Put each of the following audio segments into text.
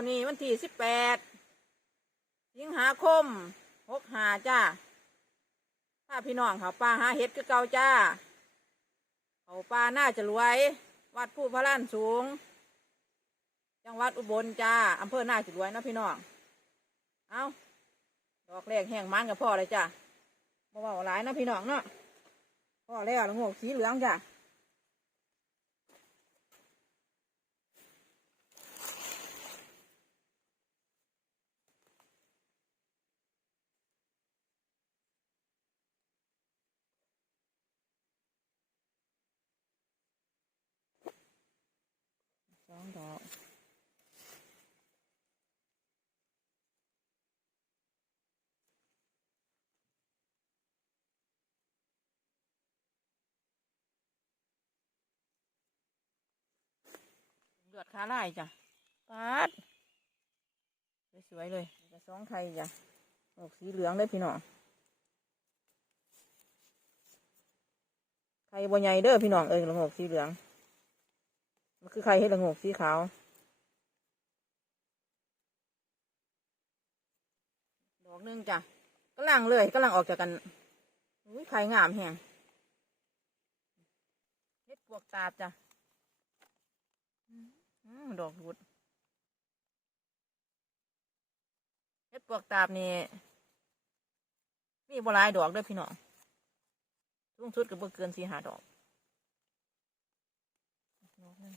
นเสาร์นี้วันที่สิบแปดสิงหาคมหกหาจ้าถ้าพี่น้องเขาปลาหาเห็ดคือเก่าจ้า เขาปลาน่าจะรวย วัดผู้พระล้านสูง จังหวัดอุบลจ้าอำเภอน่าจะรวยนะพี่น้อง เอาดอกแรกแห้งมันกับพ่อเลยจ้าบ่เว่าหลายนะพี่น้องเนาะพ่อแล้วละโงกสีเหลืองจ้า ดอกเลือดขาลายจ้ะปาดสวยเลยจะสองไข่จ้ะออกสีเหลืองเลยพี่น้องไข่บัวใหญ่เด้อพี่น้องเอ้ยละงกสีเหลือง มันคือไข่ให้ละงกสีขาวดอกหนึงจ้ะกำลังเลยกำลังออกจากกันอุ้ยไข่งามแฮงเฮ็ดปวกตาบจ้ะอืมดอกรุดเฮ็ดปวกตาบนี่มีบหลายดอกด้วยพี่น้องสูงสุดก็บ่เกินสี่หาดอกดอกหนึ่ง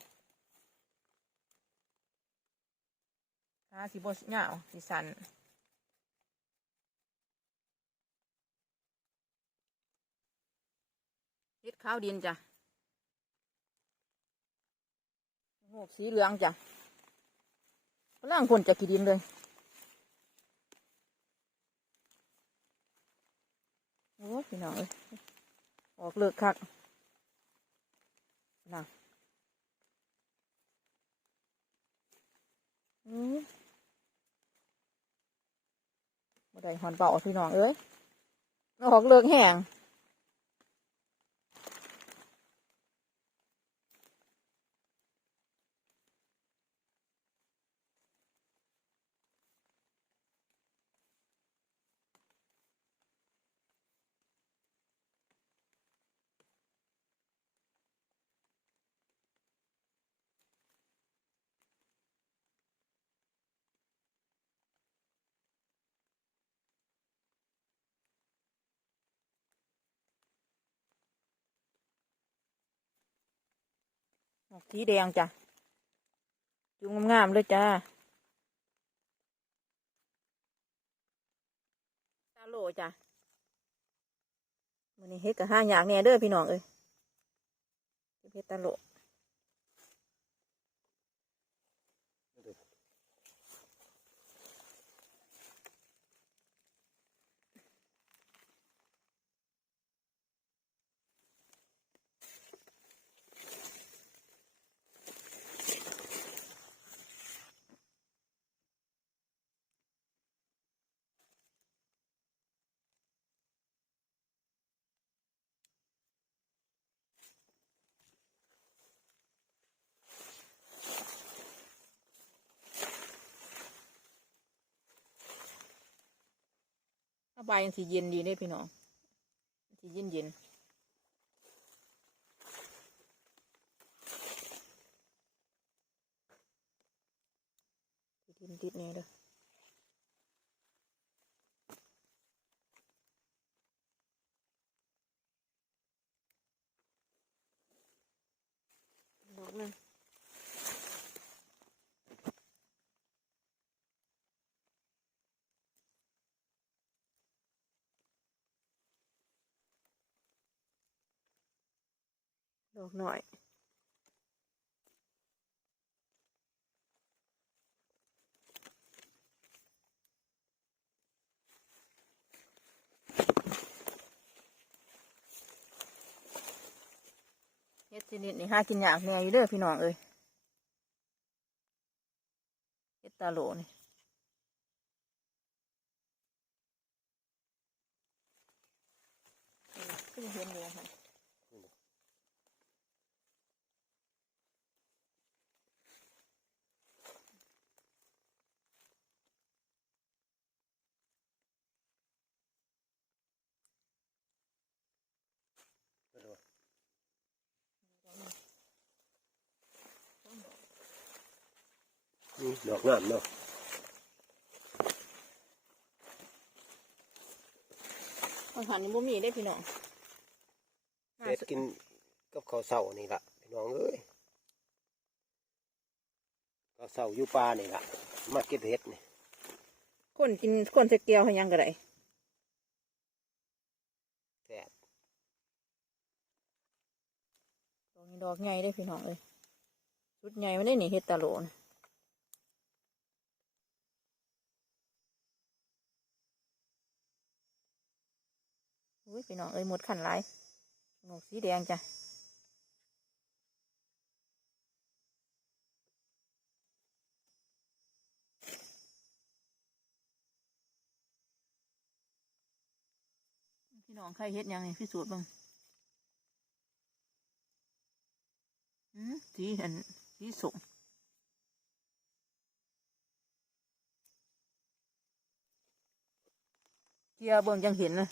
ขาสีบเหงาสีสันเฮ็ดข้าวดินจ้ะโงกสีเหลืองจ้ะกำลังคนจะกินดินเลยโอ้พี่น้องเอ้ยออกเลิกคักน่ะอืมบ่ ได้หอนเบาพี่น้องเอ้ยออกเลิกแห้ง ดอกสีแดงจ้ะจุงงามๆเลยจ้าตาโลจ้ะมันนี้เฮ็ดกับห้าอย่างเนี่ยเด้อพี่น้องเอ้ยเฮ็ดตาโล ถ้าใบยังสีเย็นดีเด้พี่น้องสีเย็นเย็นดินติดเนี่ยเด้อ ดอกหน่อยเฮ็ดชนิดนี่หากินยากแน่อยู่เด้อพี่น้องเอ้ยเฮ็ดตาโหลนี่ก็ยังเห็นอยู่ค่ะ ดอกงามเนาะอาหารนี่บ่มีได้พี่น้องมาเด็ดกินกับข้าวเสานี่ล่ะพี่น้องเอ้ยข้าวเสาอยู่ป่านี่ล่ะมาเก็บเห็ดนี่คนกินคนจะเกียวให้ยังก็ได้แซ่บดอกนี้ดอกใหญ่ได้พี่น้องเอ้ยชุดใหญ่ไม่ได้หนีเฮ็ดตาโหลน อุ้ยพี่น้องเอ้ยหมดขันหลายหนกสีแดงจ้ะพี่น้องใครเฮ็ดยังนี่พี่สูตรบ้างอืมสีอันสีสมเกียร์เบิ่งจังเห็นนะ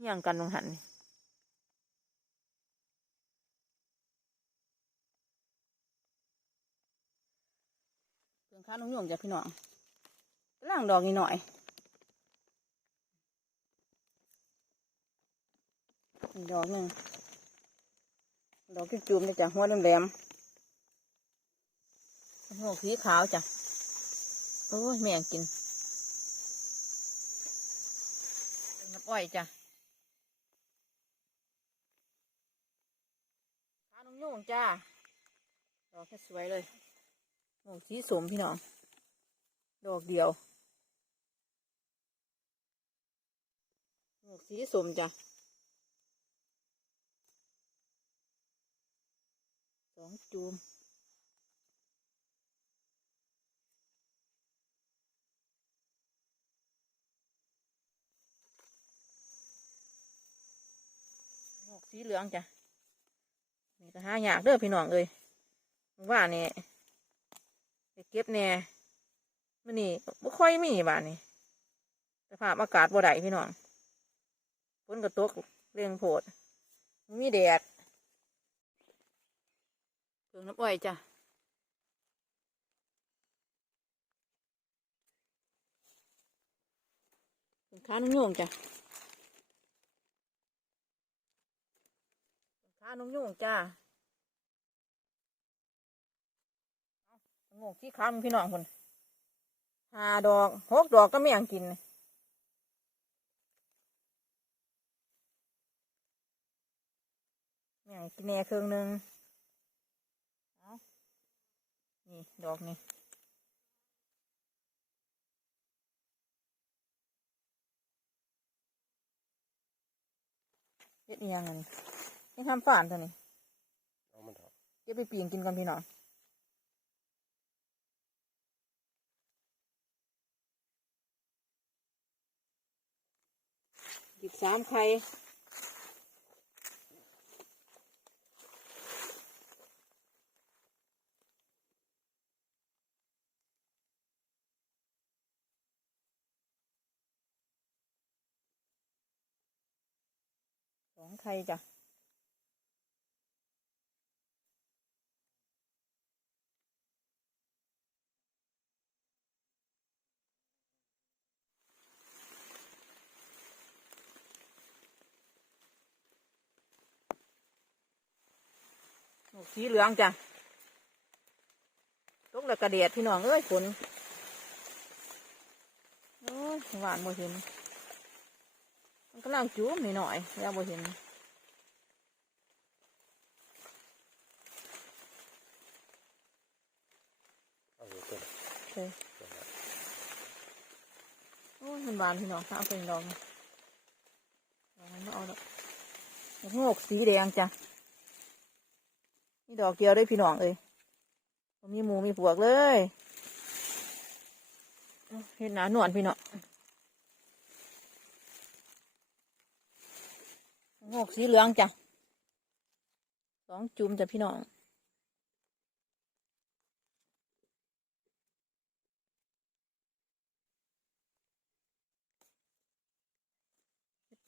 เฮี่ยงกันตรงหันเรื่องข้าน้องโยงจ้ะพี่น้องกำล่างดอกนี่หน่อยดอกหนึ่งดอกจุ่มๆจ้ะหัวแหลมๆหัวสีขาวจ้ะโอ้ยแม่งกินนน้ำอ้อยจ้ะข้าน้องโยงจ้าดอกแค่สวยเลยโอ้สีสมพี่น้อง ดอกเดียวโอ้สีสมจ้ะสองจูมหกสีเหลืองจ้ะ หายากเด้อพี่น้องเอ้ยว่านี่ไปเก็บแน่มันนี่บ่ค่อยมีบ้านนี่สภาพอากาศบ่ได้พี่น้องฝนก็ตกเรียงโพดบ่มีแดดเปลืองน้ำอ้อยจ้ะเป็นข้านุ่งโยงจ้ะเป็นข้านุ่งโยงจ้ะ งกที่ค้ำพี่น้องคนห้าดอกหกดอกก็ไม่ยังกินเลยไม่ยังกินแหน่เครื่องหนึงเอานี่ ดอกนี่เฮ็ดอีหยังไงนี่ทำฝานตัวนี้เอามันเถอะเก็บไปปีนกินก่อนพี่น้อง หยิบสามไข่สองไข่จ้ะ สีเหลืองจ้ะตกแล้วกระเดียดพี่น้องเอ้ยฝนโอ้ยหวานบ่เห็น มันกำลังจุ่มหน่อยแล้วบ่เห็นโอ้ยมันหวานพี่น้องถ้าเอาเป็นดอกนะดอกนั้นไม่เอาดอกดอกโงกสีแดงจ้ะ นี่ดอกเดียวได้พี่น้องเอ้ยมีหมูมีพวกเลยเห็นหนาหนวลพี่น้องโงกสีเหลืองจ้ะสองจุ่มจ้ะพี่น้อง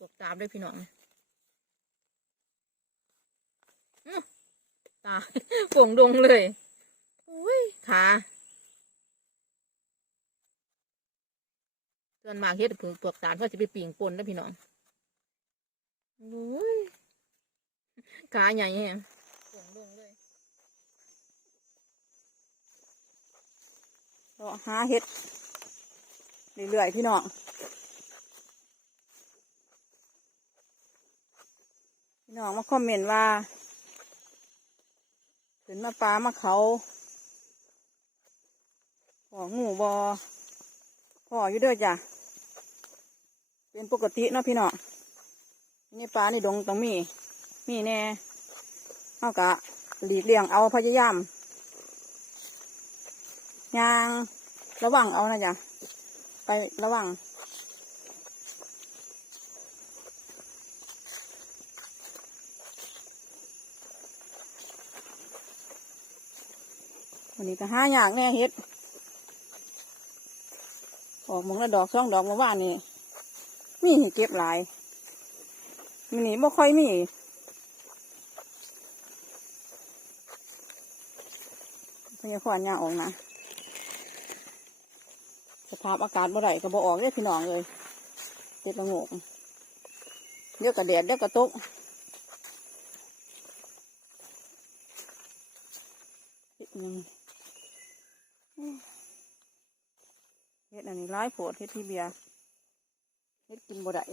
ตกตามด้วยพี่น้อง ตาป่งดงเลยอุ้ยขาส่วนมาเฮ็ดผึ่งปวกตาลเขาจะไปปีงปนนะพี่น้องอุ้ยขาใหญ่แฮะป่งดงเลยเราหาเฮ็ดเรื่อยๆพี่น้องพี่น้องมาคอมเมนต์ว่า ขึ้นมาปลามาเขาของูบอพออยู่เด้อจ้ะ เป็นปกติเนาะพี่เน้องนี่ปลาในดงต้องมี มีแน่เอากะหลีกเลี่ยงเอาพยายามยางระวังเอานะจ๊ะไประวัง นี้ก็ห้าอย่างแน่เฮ็ด ออกมองละดอกช่องดอกมาว่านี่ มีเก็บหลายมันนี่บ่ค่อยมีพยาขวานยางออกนะ สภาพอากาศบ่ได้ก็บ่ออกเลยพี่น้องเลยเต็ดละงกเดี๋ยวกระแดดเดี๋ยวกระตุกเฮ็ดหยังเฮ็ดอันนี้ ร้ายโผดเฮ็ดที่เบียร์เฮ็ดกินบ่ได้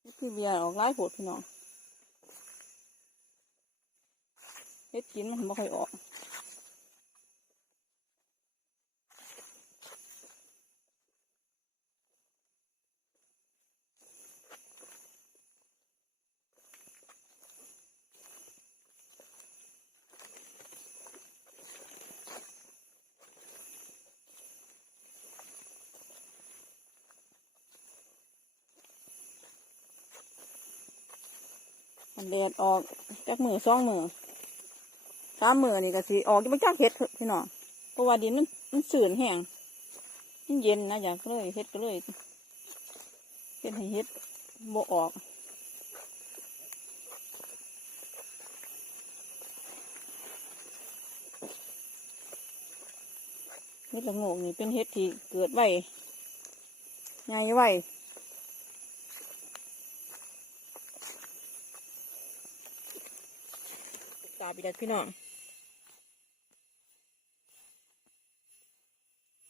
เฮ็ดที่เบียร์ออกร้ายโผดพี่น้องเฮ็ดกินมันบ่ค่อยออก แดดออกจากมือสองมือสามมือนี่ก็สิออกจะไม่จ้าเฮ็ดพี่น้องเพราะว่าดินมันมันสื่นแห้งมันเย็นนะอยากเลยเฮ็ดก็เลยเฮ็ดให้เฮ็ดโบออกเฮ็ดละโงกนี่เป็นเฮ็ดที่เกิดไวใหญ่ไว ตาปีดัดพี่น้อง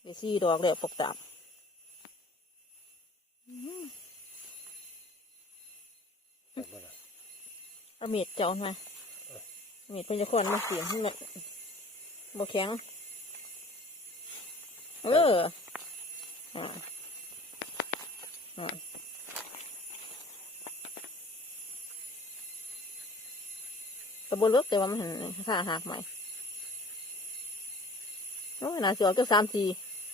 เดี๋ยวซี่ดอกเลยปกตาบเอาเม็ดเจ้ามาเม็ดเพิ่นจะควนมาเสียงให้มันบกแข็ง เอออ่าอ่า ตะบเลิกแต่ว่ามันเห็นค่าหักใหม่โอ้ยน่าจะออกก็สามสี่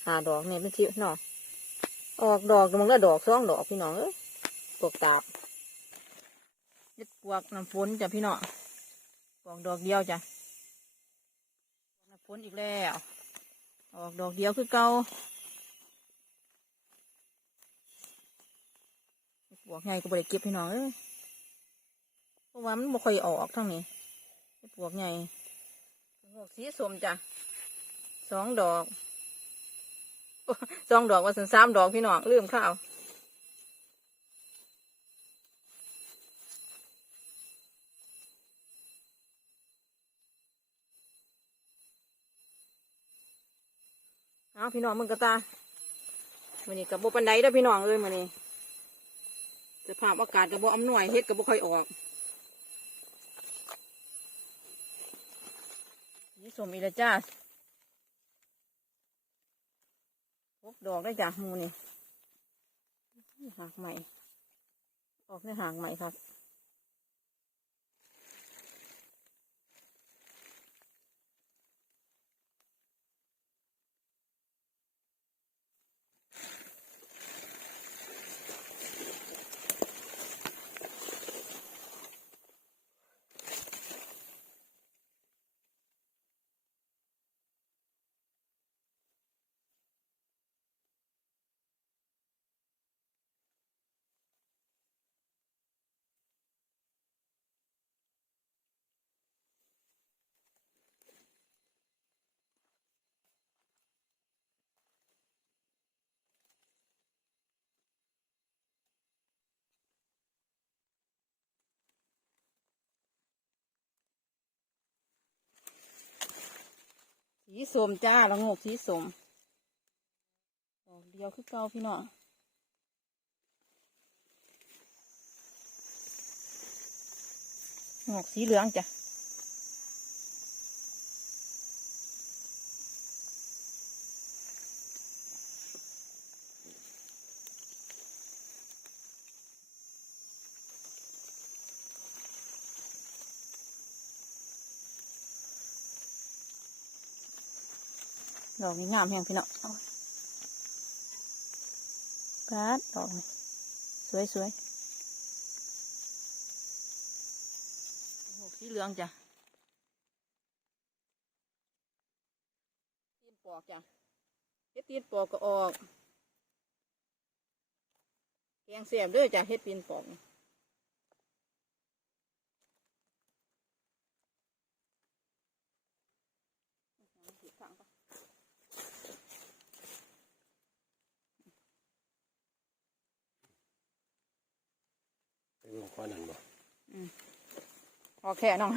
หาดอกเนี่ยเป็นชิ้นอออกดอกมันก็ดอกสองดอกพี่น้องเอ้ยปวกตาบเฮ็ดปวกน้ำฝนจ้ะพี่น้องปลวกดอกเดียวจ้ะน้ำฝนอีกแล้ว ออกดอกเดียวคือเก่าปวกใหญ่ก็บริเก็บพี่น้องเอ้ยเพราะว่ามันบ่ค่อยออกทั้งนี้ ปวกใหญ่ปวกสีสมจ้ะสองดอกสองดอกว่าสันสามดอกพี่น้องลืมข้าวเอาพี่น้องมึงกระตาวันนี้กับโบปันไดเด้อพี่น้องเอ้ยมื้อนี้สภาพอากาศกับโบอำนวยเฮ็ดกับโบค่อยออก นี่สมอีละจ้าพบดอกได้จากมูนี่หากใหม่ ออกในหางใหม่ครับ สีสมจ้าละงกสีสมดอกเดียวคือเก่าพี่น้องงกสีเหลืองจ้ะ ดอกนี้งามแหงพี่น้องเอาการ์ดดอกนี้สวยสวยงอกสีเหลืองจ้ะตีนปอกจ้ะเฮ็ดตีนปอกก็ออกแกงเสียบด้วยจ้ะเฮ็ดตีนปอกนี่ข้างปะ ไปเบิ่งข้อนั้นบ่พอแค่น้อง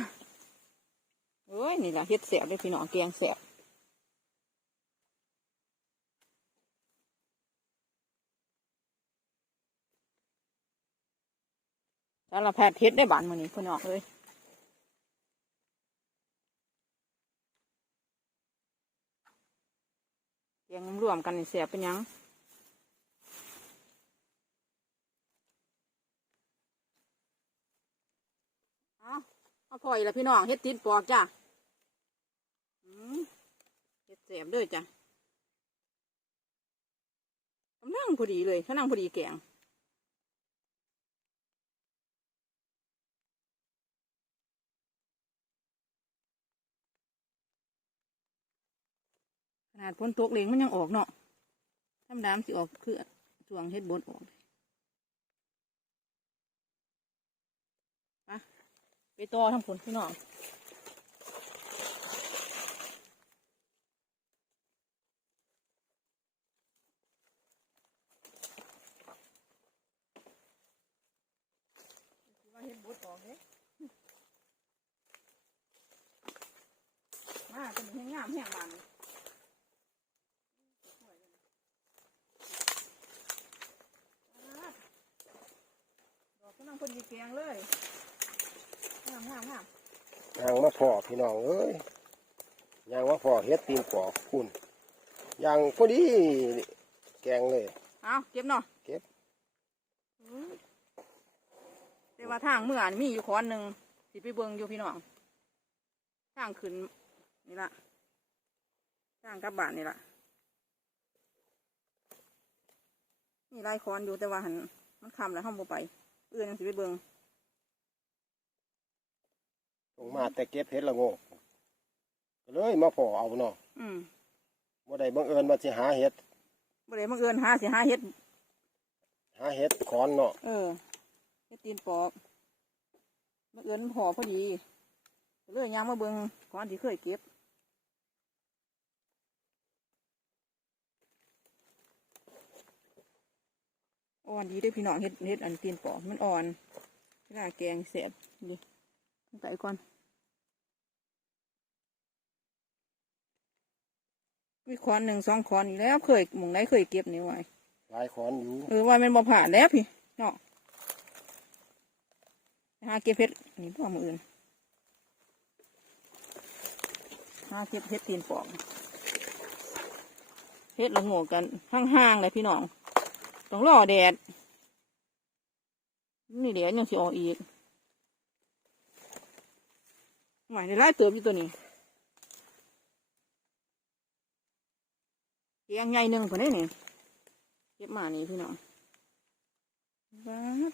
เอ้ยนี่แหละเฮ็ดเสียบด้วยพี่น้องแกงเสียบสารพัดเฮ็ดได้บานมือนี้พี่น้องเลยแกงรวมกันนี่เสียบเป็นยัง เอา เอาพออีกแล้วพี่น้องเฮ็ดติดปอกจ้ะอืมเฮ็ดแสบด้วยจ้ะกำลังพอดีเลยกำลังพอดีแกงขนาดฝนตกเลงมันยังออกเนาะธรรมดามสิออกคือช่วงเฮ็ดบดออกไปไป ต่อทั้งผลพี่น้องว่าเห็นบดออกเด้มาเป็นแห้งงามแห้งมันดอกก็นั่งคนดีแกงเลยงามงามงาม ยางมา พ่อพี่น้องเอ้ยยางมาพ่อเฮ็ดตีนปอกคุณยางพอดีแกงเลย เอาเก็บเนาะเก็บอื้อแต่ว่าทางเมื่อนี่มีอยู่ขอนหนึ่งสิไปเบิ่งอยู่พี่น้องทางขึ้นนี่ละทางกลับบ้านนี่ละมีหลายคอนอยู่แต่ว่าหันมันคำแล้วห้องบ่ไป เอื้อยังสิไปเบิ่ง ลงมาแต่เก็บเฮ็ดละโงกก็เลยมาพ่อเอาเนาะอืมบ่ได้บังเอิญมาสิหาเฮ็ดบ่ได้บังเอิญหาสิหาเฮ็ด หาเฮ็ดขอนเนาะเออเฮ็ดตีนปอกบังเอิญพอพอดีก็เลยยางมาเบิ่งก่อนที่เคยเก็บอ่อนดีเด้อพี่น้องเฮ็ดเฮ็ดอันตีนปอกมันอ่อนเวลาแกงเสร็จดิ ใส่ก่อนมีคอนหนึ่งสองคอนนี่แล้วเคยหมองไหนเคยเก็บนี่ไว้หลายขอนอยู่เออว่ามันบ่ผ่านแล้วพี่เนาะไปหาเก็บเพชรนี่พ่อมืออื่นหาเก็บเพชรตีนปอกเพชรละโงกกันห่างๆเลยพี่น้องต้องรอแดดนี่แดดยังสิออกอีก หมายในไล่เติบอยู่ตัวนี้เกียงใหญ่หนึ่งคนนี้นี่เก็บมานี่พี่น้องว้าว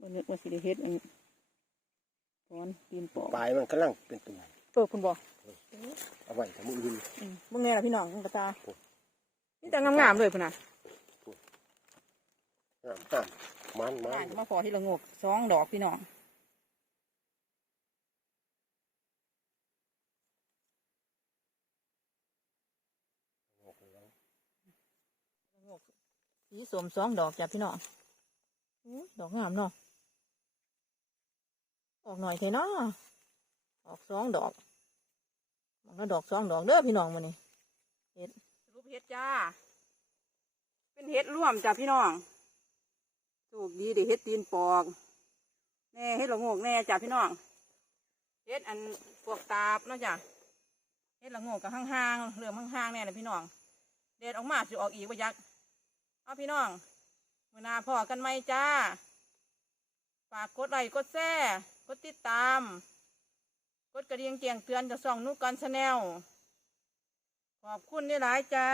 บนนึกว่าสิได้เฮ็ดอันตอนตีนปอกปลายมันกำลังเป็นตัวเปิดคุณบอกเอาไว้ทำมืออื่นอืมเมื่อไงล่ะพี่น้องกระตานี่แต่งามๆเลยพุ่นน่ะงามงา มมันมัอ่านนมาพอที่ละงกสองดอกพี่น้องละงกสีสมสองดอกจ้ะพี่น้องอู้ดอกงามเนาะออกหน่อยเถอะเนาะออกสองดอกมันก็ดอกสองดอกเด้อพี่น้องมานี่เห็ดสรุปเห็ดจ้า เป็นเห็ดร่วมจ้าพี่น้อง โชคดีเดี๋ยวเห็ดตีนปอกแน่เห็ดละโงกแน่จ้าพี่น้องเห็ดอันพวกตาบเนาะจ้ะเห็ดละโงกกับห่างๆเรื่องห่างๆแน่เลยพี่น้องเด็ดออกมาสิออกอีกว่ายักเอาพี่น้องมือนาพอกันไหมจ้าฝากกดไลค์กดแชร์กดติดตาม กดกระดิ่งแจ้งเตือนจากช่องนุกกันชาแนลขอบคุณที่หลายจ้า